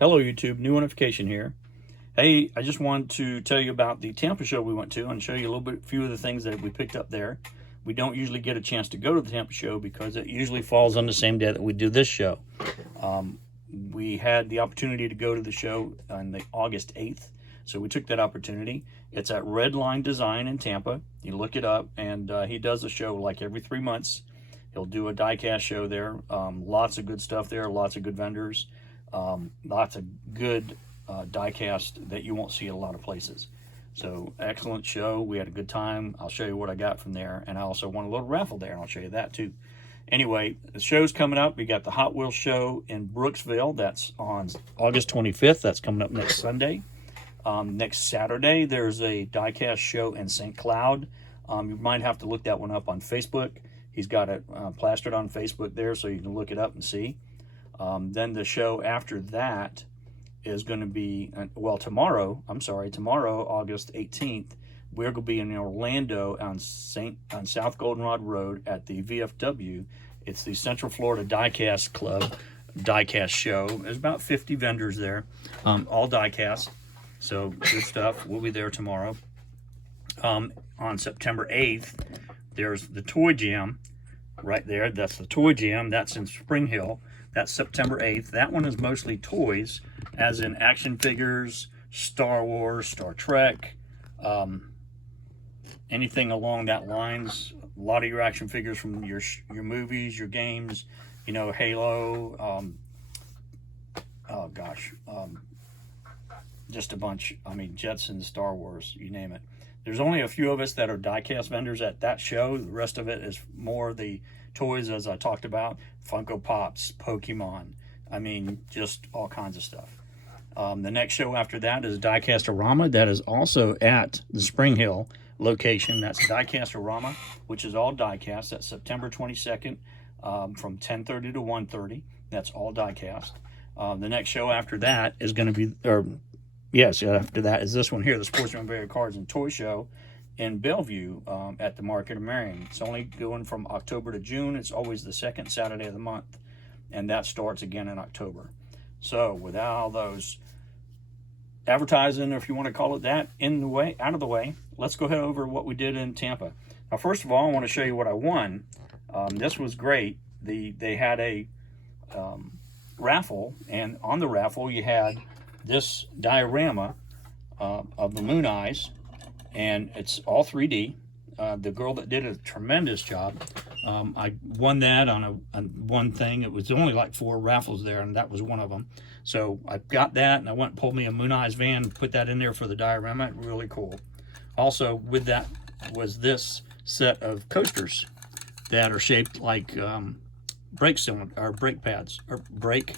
Hello YouTube, new notification here. Hey, I just wanted to tell you about the Tampa show we went to and show you a little bit, few of the things that we picked up there. We don't usually get a chance to go to the Tampa show because it usually falls on the same day that we do this show. We had the opportunity to go to the show on the August 8th, so we took that opportunity. It's at Redline Design in Tampa. You look it up, and he does a show like every 3 months. He'll do a diecast show there. Lots of good stuff there, lots of good vendors. Lots of good diecast that you won't see at a lot of places. So excellent show. We had a good time. I'll show you what I got from there, and I also won a little raffle there, and I'll show you that too. Anyway, the show's coming up. We got the Hot Wheels show in Brooksville. That's on August 25th. That's coming up next Sunday. Next Saturday, there's a diecast show in St. Cloud. You might have to look that one up on Facebook. He's got it plastered on Facebook there, so you can look it up and see. Then the show after that is going to be, well, tomorrow, August 18th, we're going to be in Orlando on South Goldenrod Road at the VFW. It's the Central Florida Diecast Club diecast show. There's about 50 vendors there, all diecast. So good stuff. We'll be there tomorrow. On September 8th, there's the Toy Jam right there. That's the Toy Jam. That's in Spring Hill. That's September 8th. That one is mostly toys, as in action figures, Star Wars, Star Trek, anything along that lines. A lot of your action figures from your movies, your games, you know, Halo, just a bunch. I mean, Jetsons, Star Wars, you name it. There's only a few of us that are diecast vendors at that show. The rest of it is more the toys, as I talked about, Funko Pops, Pokemon. I mean, just all kinds of stuff. The next show after that is Diecast-O-Rama. That is also at the Spring Hill location. That's Diecast-O-Rama, which is all diecast. That's September 22nd from 10:30 to 1:30. That's all diecast. The next show after that is going to be, after that is this one here, the Sportsman Barrier Cards and Toy Show in Bellevue at the Market of Marion. It's only going from October to June. It's always the second Saturday of the month, and that starts again in October. So with all those advertising, or if you want to call it that, out of the way, let's go ahead over what we did in Tampa. Now, first of all, I want to show you what I won. This was great. They had a raffle, and on the raffle you had this diorama of the moon eyes, and it's all 3D. The girl that did a tremendous job. I won that on one thing. It was only like 4 raffles there, and that was one of them. So I got that, and I went and pulled me a Moon Eyes van and put that in there for the diorama. Really cool. Also, with that was this set of coasters that are shaped like brake cylinder or brake pads or brake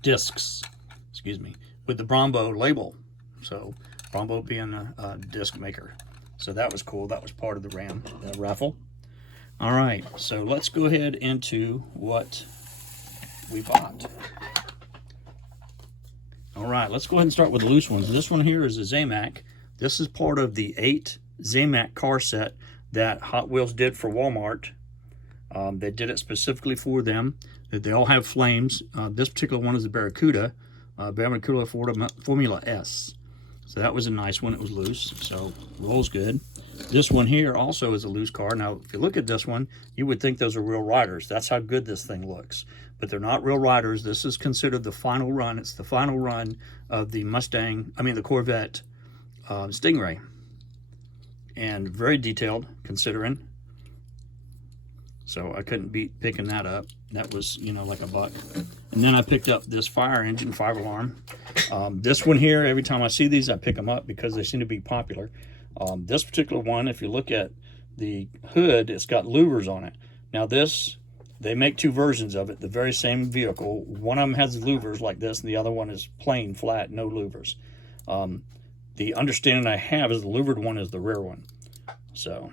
discs. Excuse me, with the Brombo label. So Brombo being a disc maker. So that was cool. That was part of the raffle. All right, so let's go ahead into what we bought. All right, let's go ahead and start with the loose ones. This one here is a Zamac. This is part of the 8 Zamac car set that Hot Wheels did for Walmart. They did it specifically for them. They all have flames. This particular one is the Barracuda Formula S. So that was a nice one. It was loose, so rolls good. This one here also is a loose car. Now, if you look at this one, you would think those are real riders. That's how good this thing looks. But they're not real riders. This is considered the final run. It's the final run of the the Corvette Stingray. And very detailed, considering. So I couldn't beat picking that up. That was, like a buck. And then I picked up this fire engine, 5-alarm. This one here, every time I see these, I pick them up because they seem to be popular. This particular one, if you look at the hood, it's got louvers on it. Now this, they make 2 versions of it, the very same vehicle. One of them has louvers like this, and the other one is plain, flat, no louvers. The understanding I have is the louvered one is the rare one. So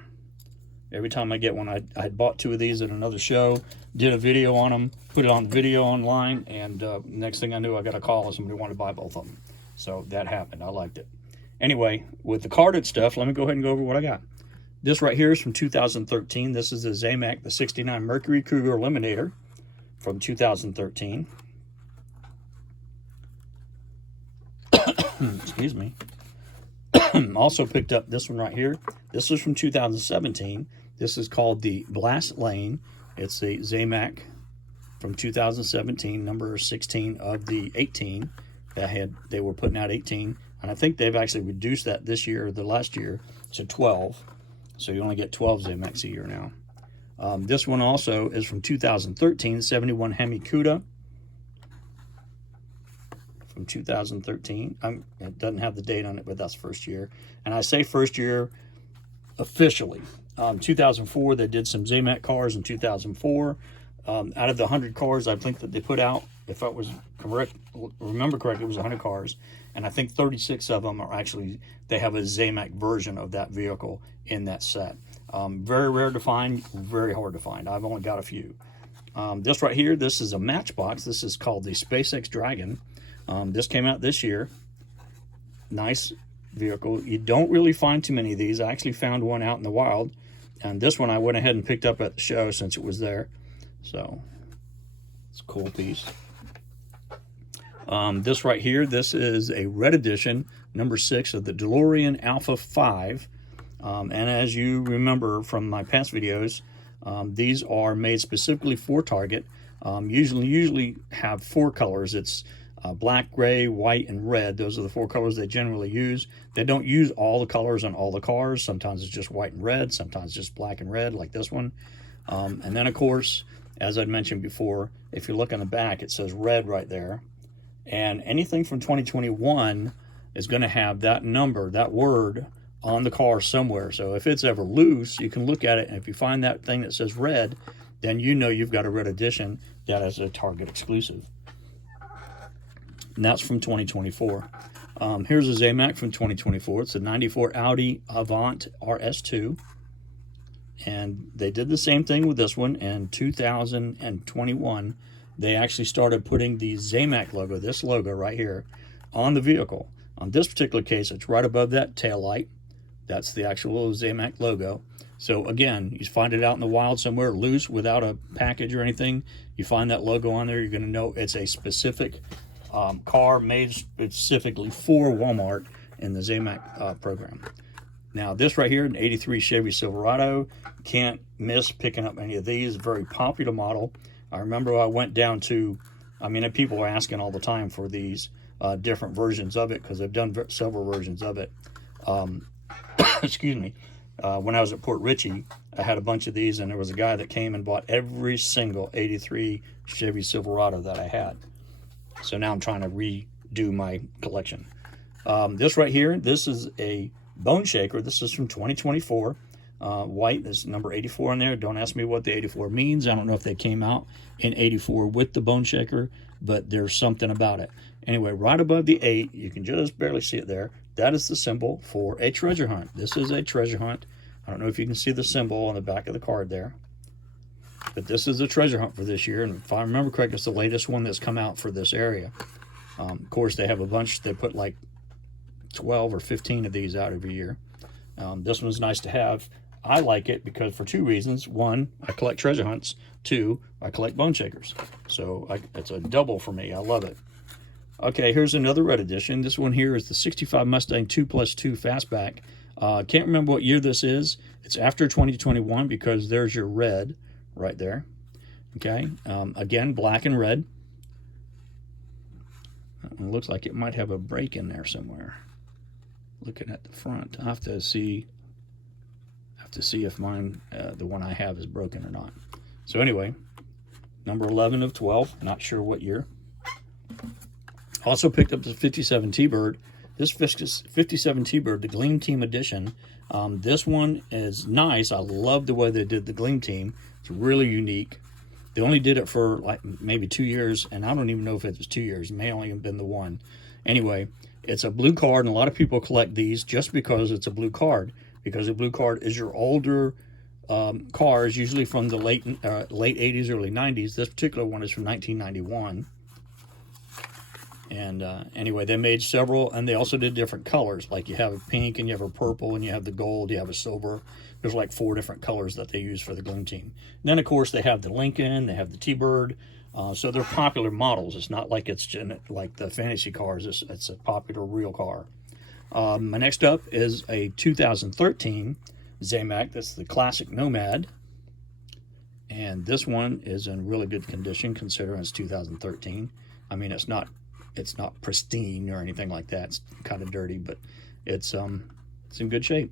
every time I get one, I had bought 2 of these at another show, did a video on them, put it on video online, and next thing I knew, I got a call and somebody wanted to buy both of them. So that happened. I liked it. Anyway, with the carded stuff, let me go ahead and go over what I got. This right here is from 2013. This is the Zamac, the 69 Mercury Cougar Eliminator from 2013. Excuse me. Also picked up this one right here. This is from 2017. This is called the Blast Lane. It's a Zamac from 2017, number 16 of the 18 that they were putting out 18, and I think they've actually reduced that this year, or the last year, to 12. So you only get 12 Zamacs a year now. This one also is from 2013, 71 Hemi Cuda. From 2013. It doesn't have the date on it, but that's first year. And I say first year officially. 2004, they did some Zamac cars in 2004. Out of the 100 cars I think that they put out, if I was correct, remember correctly, it was 100 cars. And I think 36 of them are actually, they have a Zamac version of that vehicle in that set. Very rare to find, very hard to find. I've only got a few. This right here, this is a Matchbox. This is called the SpaceX Dragon. This came out this year. Nice vehicle. You don't really find too many of these. I actually found one out in the wild, and this one I went ahead and picked up at the show since it was there. So it's a cool piece. This right here, this is a red edition, number 6 of the DeLorean Alpha 5. And as you remember from my past videos, these are made specifically for Target. Usually have 4 colors. It's black, gray, white, and red. Those are the 4 colors they generally use. They don't use all the colors on all the cars. Sometimes it's just white and red. Sometimes just black and red, like this one. And then, of course, as I'd mentioned before, if you look on the back, it says red right there. And anything from 2021 is going to have that number, that word, on the car somewhere. So if it's ever loose, you can look at it, and if you find that thing that says red, then you know you've got a red edition that is a Target exclusive. And that's from 2024. Here's a Zamac from 2024. It's a 94 Audi Avant RS2. And they did the same thing with this one in 2021. They actually started putting the Zamac logo, this logo right here, on the vehicle. On this particular case, it's right above that tail light. That's the actual Zamac logo. So again, you find it out in the wild somewhere, loose, without a package or anything. You find that logo on there, you're going to know it's a specific car made specifically for Walmart in the Zamac program. Now this right here, an 83 Chevy Silverado. Can't miss picking up any of these. Very popular model. I remember I went down to, people are asking all the time for these different versions of it, because they've done several versions of it. Excuse me. When I was at Port Richey, I had a bunch of these, and there was a guy that came and bought every single 83 Chevy Silverado that I had. So now I'm trying to redo my collection. This right here, this is a Bone Shaker. This is from 2024. White, there's number 84 on there. Don't ask me what the 84 means. I don't know if they came out in 84 with the Bone Shaker, but there's something about it. Anyway, right above the 8, you can just barely see it there. That is the symbol for a treasure hunt. This is a treasure hunt. I don't know if you can see the symbol on the back of the card there, but this is a treasure hunt for this year. And if I remember correctly, it's the latest one that's come out for this area. Of course, they have a bunch. They put like 12 or 15 of these out every year. This one's nice to have. I like it because for 2 reasons. 1, I collect treasure hunts. 2, I collect Bone Shakers. So it's a double for me. I love it. Okay, here's another red edition. This one here is the 65 Mustang 2+2 Fastback. Can't remember what year this is. It's after 2021 because there's your red right there. Okay, again, black and red. That one looks like it might have a break in there somewhere. Looking at the front, I have to see if mine, the one I have, is broken or not. So anyway, number 11 of 12. Not sure what year. Also picked up the 57 T-Bird. This 57 T-Bird, the Gleam Team Edition. This one is nice. I love the way they did the Gleam Team. It's really unique. They only did it for like maybe 2 years, and I don't even know if it was 2 years. It may only have been the one. Anyway, it's a blue card, and a lot of people collect these just because it's a blue card. Because a blue card is your older cars, usually from the late 80s, early 90s. This particular one is from 1991. And anyway, they made several, and they also did different colors. Like you have a pink, and you have a purple, and you have the gold, you have a silver. There's like 4 different colors that they use for the Gleam Team. And then, of course, they have the Lincoln, they have the T-Bird. So they're popular models. It's not like it's like the fantasy cars. It's a popular real car. My next up is a 2013 Zamac. That's the classic Nomad. And this one is in really good condition considering it's 2013. I mean, it's not pristine or anything like that. It's kind of dirty, but it's in good shape.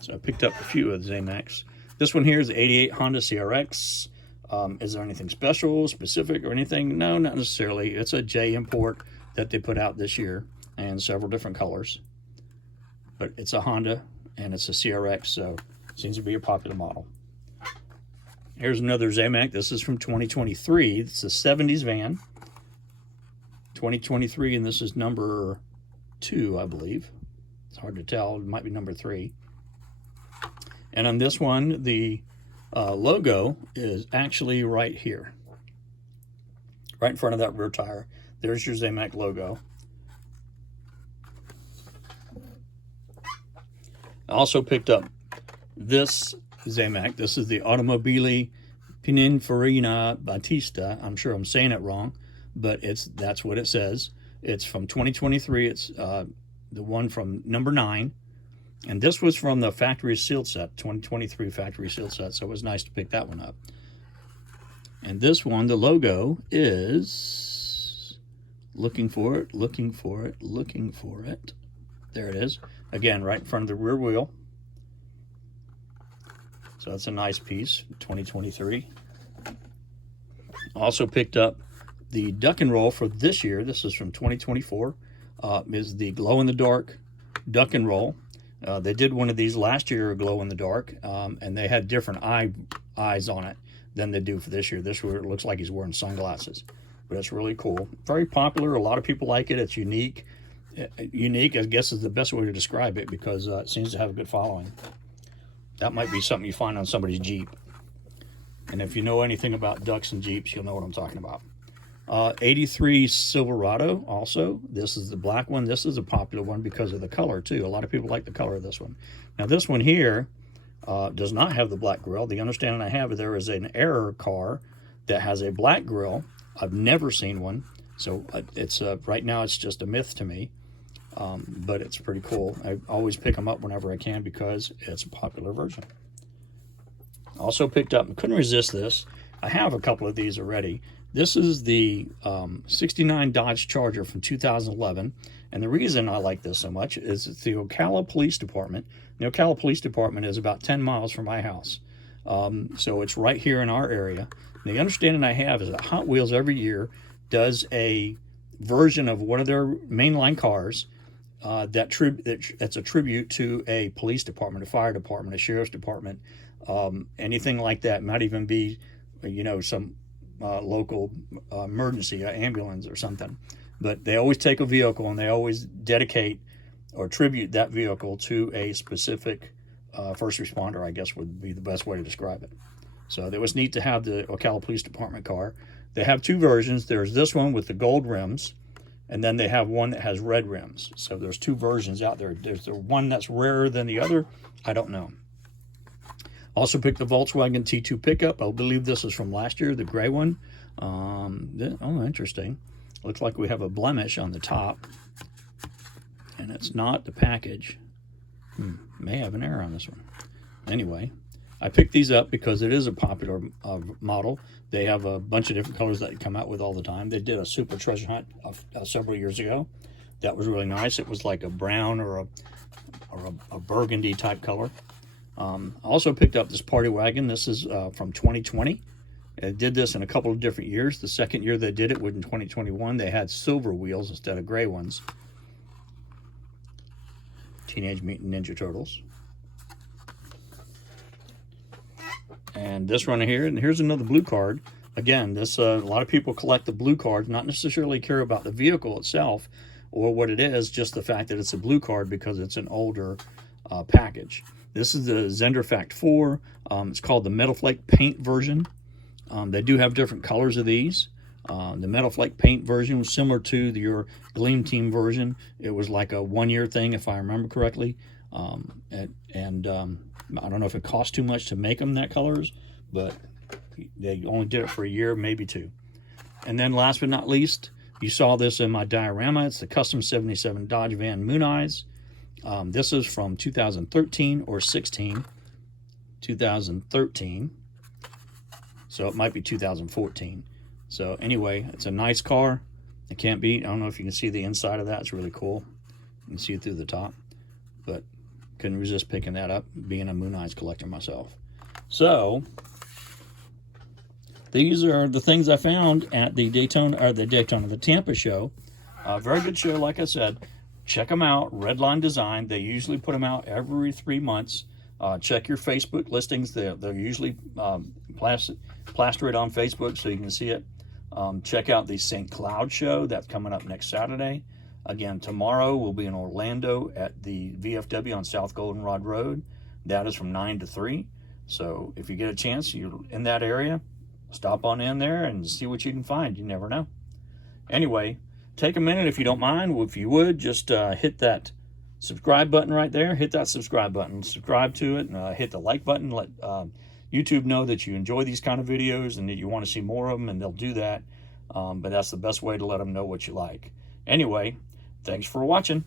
So I picked up a few of the Zamacs. This one here is the 88 Honda CRX. Is there anything special, specific, or anything? No, not necessarily. It's a J import that they put out this year and several different colors. But it's a Honda and it's a CRX, so it seems to be a popular model. Here's another Zamac. This is from 2023. It's a 70s van. 2023, and this is number 2, I believe. It's hard to tell. It might be number 3. And on this one, the logo is actually right here, right in front of that rear tire. There's your Zamac logo. I also picked up this Zamac. This is the Automobili Pininfarina Battista. I'm sure I'm saying it wrong, but that's what it says. It's from 2023. It's the one from number 9. And this was from the factory sealed set, 2023 factory sealed set, so it was nice to pick that one up. And this one, the logo is, looking for it. There it is. Again, right in front of the rear wheel. So that's a nice piece, 2023. Also picked up the duck and roll for this year. This is from 2024. Is the glow-in-the-dark duck and roll. They did one of these last year, glow in the dark, and they had different eyes on it than they do for this year. This year it looks like he's wearing sunglasses, but it's really cool. Very popular. A lot of people like it. It's unique. Unique, I guess, is the best way to describe it because it seems to have a good following. That might be something you find on somebody's Jeep. And if you know anything about ducks and Jeeps, you'll know what I'm talking about. 83 Silverado also. This is the black one. This is a popular one because of the color too. A lot of people like the color of this one. Now this one here does not have the black grille. The understanding I have is there is an error car that has a black grille. I've never seen one, so it's right now it's just a myth to me, but it's pretty cool. I always pick them up whenever I can because it's a popular version. Also picked up, and couldn't resist this. I have a couple of these already. This is the 69 Dodge Charger from 2011, and the reason I like this so much is it's the Ocala Police Department. The Ocala Police Department is about 10 miles from my house, so it's right here in our area. And the understanding I have is that Hot Wheels every year does a version of one of their mainline cars that's a tribute to a police department, a fire department, a sheriff's department, anything like that. It might even be, some local emergency, ambulance or something. But they always take a vehicle and they always dedicate or tribute that vehicle to a specific first responder, I guess would be the best way to describe it. So it was neat to have the Ocala Police Department car. They have 2 versions. There's this one with the gold rims, and then they have one that has red rims. So there's 2 versions out there. There's the one that's rarer than the other. I don't know. Also picked the Volkswagen T2 pickup. I believe this is from last year, the gray one. Oh, interesting. Looks like we have a blemish on the top. And it's not the package. May have an error on this one. Anyway, I picked these up because it is a popular model. They have a bunch of different colors that they come out with all the time. They did a super treasure hunt several years ago. That was really nice. It was like a brown or a burgundy type color. I also picked up this party wagon. This is from 2020. They did this in a couple of different years. The second year they did it was in 2021. They had silver wheels instead of gray ones. Teenage Mutant Ninja Turtles. And this one here, and here's another blue card. Again, this a lot of people collect the blue cards, not necessarily care about the vehicle itself or what it is, just the fact that it's a blue card because it's an older package. This is the Zenderfact 4. It's called the Metal Flake Paint version. They do have different colors of these. The Metal Flake Paint version was similar to your Gleam Team version. It was like a 1-year thing, if I remember correctly. I don't know if it cost too much to make them that colors, but They only did it for a year, maybe 2. And then last but not least, you saw this in my diorama. It's the custom 77 Dodge Van Moon Eyes. This is from 2013 or 16. 2013. So it might be 2014. So anyway, it's a nice car. It can't beat. I don't know if you can see the inside of that. It's really cool. You can see it through the top. But couldn't resist picking that up, being a Moon Eyes collector myself. So these are the things I found at the the Tampa show. Very good show, like I said. Check them out, Redline Design. They usually put them out every 3 months. Check your Facebook listings. They're usually plaster it on Facebook so you can see it. Check out the St. Cloud show. That's coming up next Saturday. Again, tomorrow we'll be in Orlando at the VFW on South Goldenrod Road. That is from 9 to 3. So if you get a chance, you're in that area, stop on in there and see what you can find. You never know. Anyway, take a minute if you don't mind. If you would, just hit that subscribe button right there. Hit that subscribe button. Subscribe to it and hit the like button. Let YouTube know that you enjoy these kind of videos and that you want to see more of them, and they'll do that. But that's the best way to let them know what you like. Anyway, thanks for watching.